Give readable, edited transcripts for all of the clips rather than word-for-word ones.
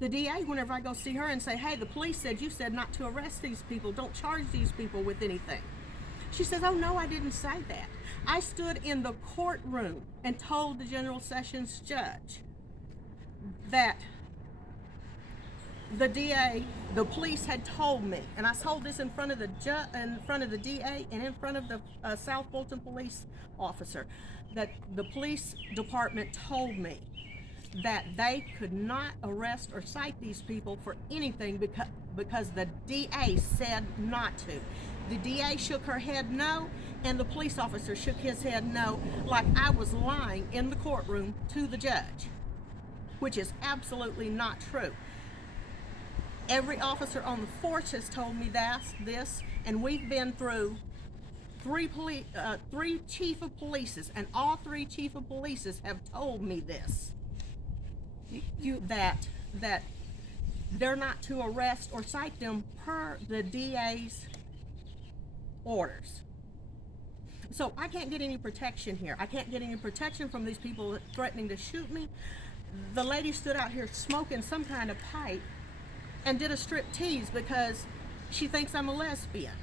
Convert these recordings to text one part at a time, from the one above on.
The DA, whenever I go see her and say, hey, the police said you said not to arrest these people, don't charge these people with anything. She says, oh no, I didn't say that. I stood in the courtroom and told the General Sessions judge that the DA, the police had told me, and I told this in front of the DA and in front of the South Fulton police officer, that the police department told me that they could not arrest or cite these people for anything because the DA said not to. The DA shook her head no, and the police officer shook his head no, like I was lying in the courtroom to the judge, which is absolutely not true. Every officer on the force has told me this, and we've been through three chief of polices, and all three chief of polices have told me this. That they're not to arrest or cite them per the DA's orders. So I can't get any protection here. I can't get any protection from these people threatening to shoot me. The lady stood out here smoking some kind of pipe and did a strip tease because she thinks I'm a lesbian.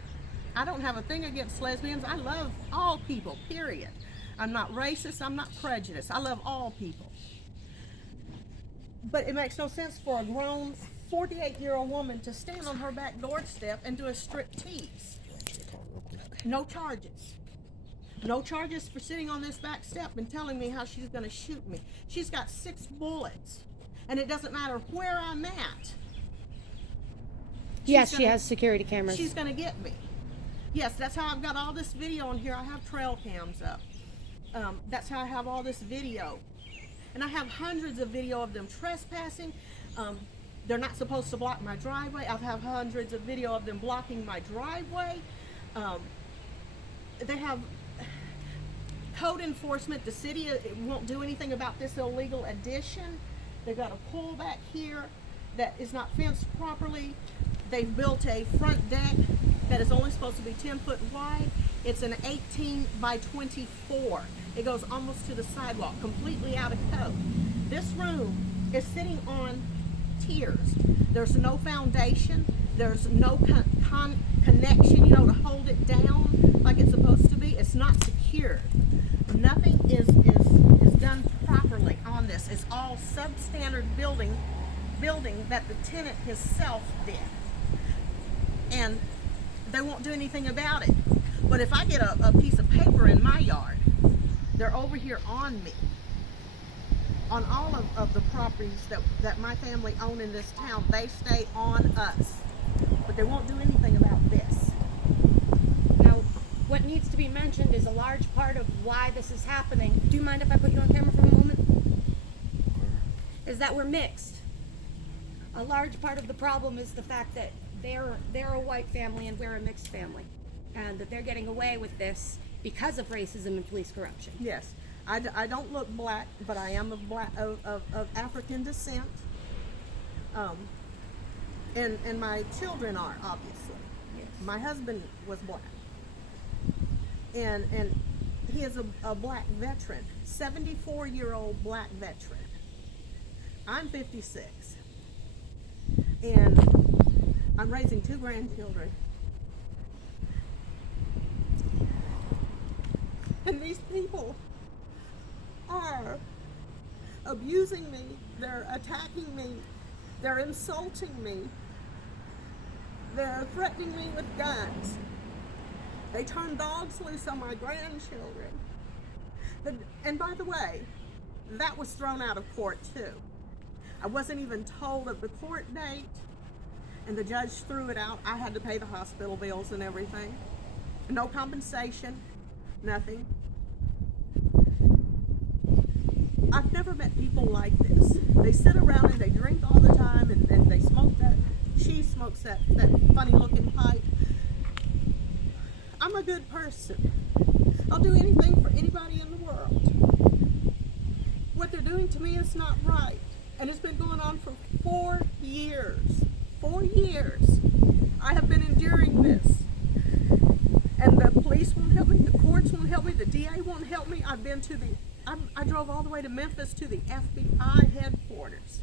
I don't have a thing against lesbians. I love all people, period. I'm not racist, I'm not prejudiced. I love all people. But it makes no sense for a grown 48-year-old woman to stand on her back doorstep and do a strip tease. No charges. No charges for sitting on this back step and telling me how she's gonna shoot me. She's got 6 bullets, and it doesn't matter where I'm at. Yes, she has security cameras. She's gonna get me. Yes, that's how I've got all this video on here. I have trail cams up. That's how I have all this video. And I have hundreds of video of them trespassing. They're not supposed to block my driveway. I have hundreds of video of them blocking my driveway. They have code enforcement. The city won't do anything about this illegal addition. They've got a pool back here that is not fenced properly. They've built a front deck that is only supposed to be 10 foot wide. It's an 18 by 24. It goes almost to the sidewalk, completely out of code. This room is sitting on tiers. There's no foundation. There's no connection, to hold it down like it's supposed to be. It's not secured. Nothing is done properly on this. It's all substandard building that the tenant himself did. And they won't do anything about it. But if I get a piece of paper in my yard, they're over here on me, on all of the properties that my family own in this town. They stay on us, but they won't do anything about this. Now, what needs to be mentioned is a large part of why this is happening. Do you mind if I put you on camera for a moment? Is that we're mixed. A large part of the problem is the fact that they're a white family and we're a mixed family, and that they're getting away with this because of racism and police corruption. Yes, I don't look black, but I am of African descent, and my children are, obviously. Yes. My husband was black, and he is a black veteran, 74-year-old black veteran. I'm 56, and I'm raising 2 grandchildren. And these people are abusing me, they're attacking me, they're insulting me, they're threatening me with guns. They turn dogs loose on my grandchildren. And by the way, that was thrown out of court too. I wasn't even told of the court date, and the judge threw it out. I had to pay the hospital bills and everything. No compensation, nothing. I've never met people like this. They sit around and they drink all the time, and they smoke that, she smokes that funny looking pipe. I'm a good person. I'll do anything for anybody in the world. What they're doing to me is not right. And it's been going on for 4 years. 4 years. I have been enduring this. And the police won't help me, the courts won't help me, the DA won't help me. I drove all the way to Memphis to the FBI headquarters.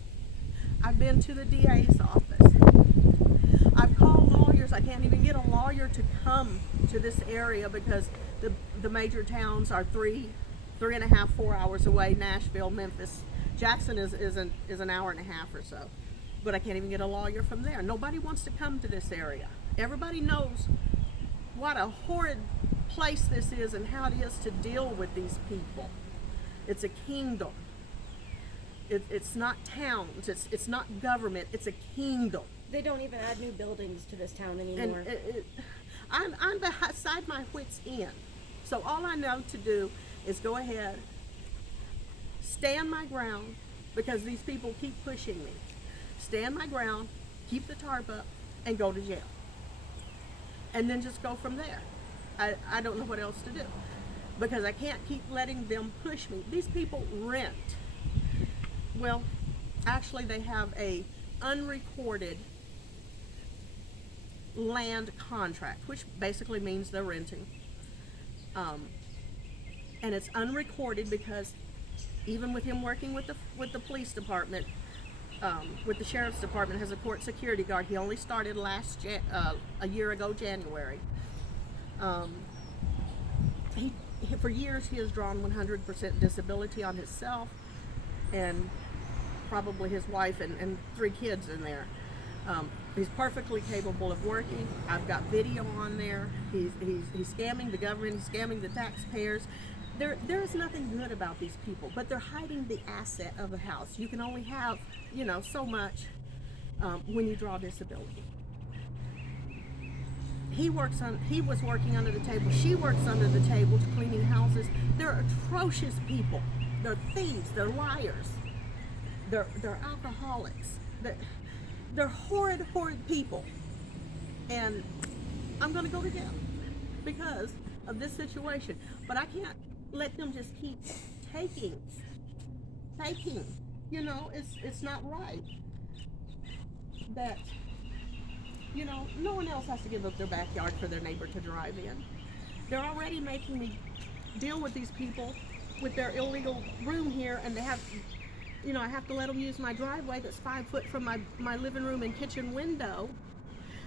I've been to the DA's office. I've called lawyers. I can't even get a lawyer to come to this area because the major towns are 3.5, 4 hours away. Nashville, Memphis, Jackson is an hour and a half or so. But I can't even get a lawyer from there. Nobody wants to come to this area. Everybody knows what a horrid place this is and how it is to deal with these people. It's a kingdom. It's not towns. It's not government. It's a kingdom. They don't even add new buildings to this town anymore. And I'm beside my wits' end. So all I know to do is go ahead, stand my ground, because these people keep pushing me. Stand my ground, keep the tarp up, and go to jail. And then just go from there. I don't know what else to do, because I can't keep letting them push me. These people rent. Well, actually they have a unrecorded land contract, which basically means they're renting. And it's unrecorded because even with him working with the police department, with the sheriff's department, has a court security guard. He only started a year ago, January. For years he has drawn 100% disability on himself and probably his wife and 3 kids in there. He's perfectly capable of working. I've got video on there. He's scamming the government. He's scamming the taxpayers. There is nothing good about these people, but they're hiding the asset of the house. You can only have, so much when you draw disability. He was working under the table. She works under the table, cleaning houses. They're atrocious people. They're thieves. They're liars. They're alcoholics. They're horrid, horrid people. And I'm going to go to jail because of this situation. But I can't let them just keep taking. It's not right that, no one else has to give up their backyard for their neighbor to drive in. They're already making me deal with these people with their illegal room here, and they have, I have to let them use my driveway that's 5 foot from my living room and kitchen window.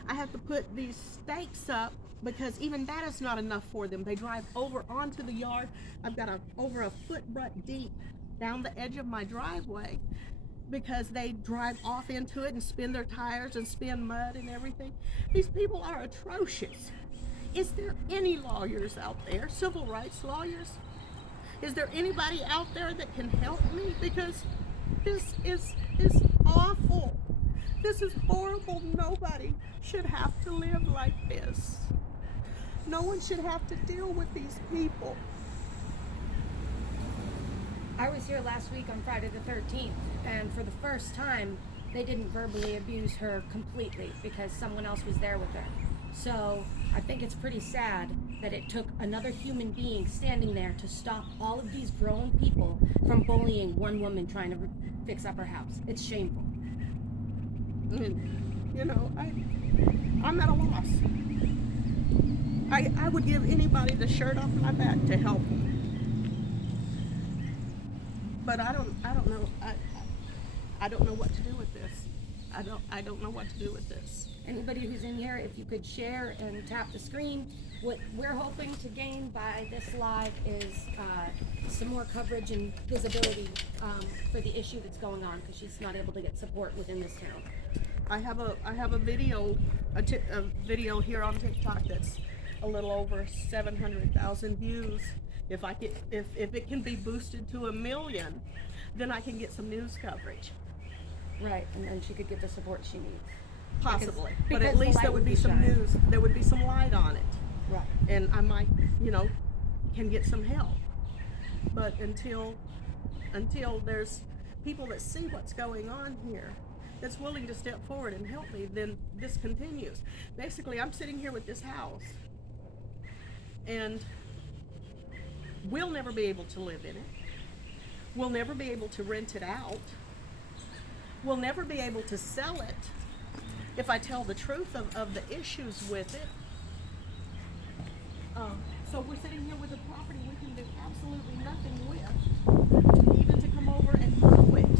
I have to put these stakes up because even that is not enough for them. They drive over onto the yard. I've got over a foot deep down the edge of my driveway because they drive off into it and spin their tires and spin mud and everything. These people are atrocious. Is there any lawyers out there, civil rights lawyers? Is there anybody out there that can help me? Because this is awful. This is horrible. Nobody should have to live like this. No one should have to deal with these people. I was here last week on Friday the 13th, and for the first time, they didn't verbally abuse her completely because someone else was there with her. So I think it's pretty sad that it took another human being standing there to stop all of these grown people from bullying one woman trying to fix up her house. It's shameful. I'm at a loss. I would give anybody the shirt off my back to help them. But I don't know. I don't know what to do with this. I don't know what to do with this. Anybody who's in here, if you could share and tap the screen. What we're hoping to gain by this live is some more coverage and visibility for the issue that's going on, because she's not able to get support within this town. I have a video here on TikTok that's a little over 700,000 views. If it can be boosted to 1 million, then I can get some news coverage. Right, and then she could get the support she needs. Possibly, because but at least there would be some news. There would be some light on it. Right. And I might, can get some help. But until there's people that see what's going on here, that's willing to step forward and help me, then this continues. Basically, I'm sitting here with this house, and we'll never be able to live in it. We'll never be able to rent it out. We'll never be able to sell it if I tell the truth of the issues with it. So we're sitting here with a property we can do absolutely nothing with, even to come over and mow it.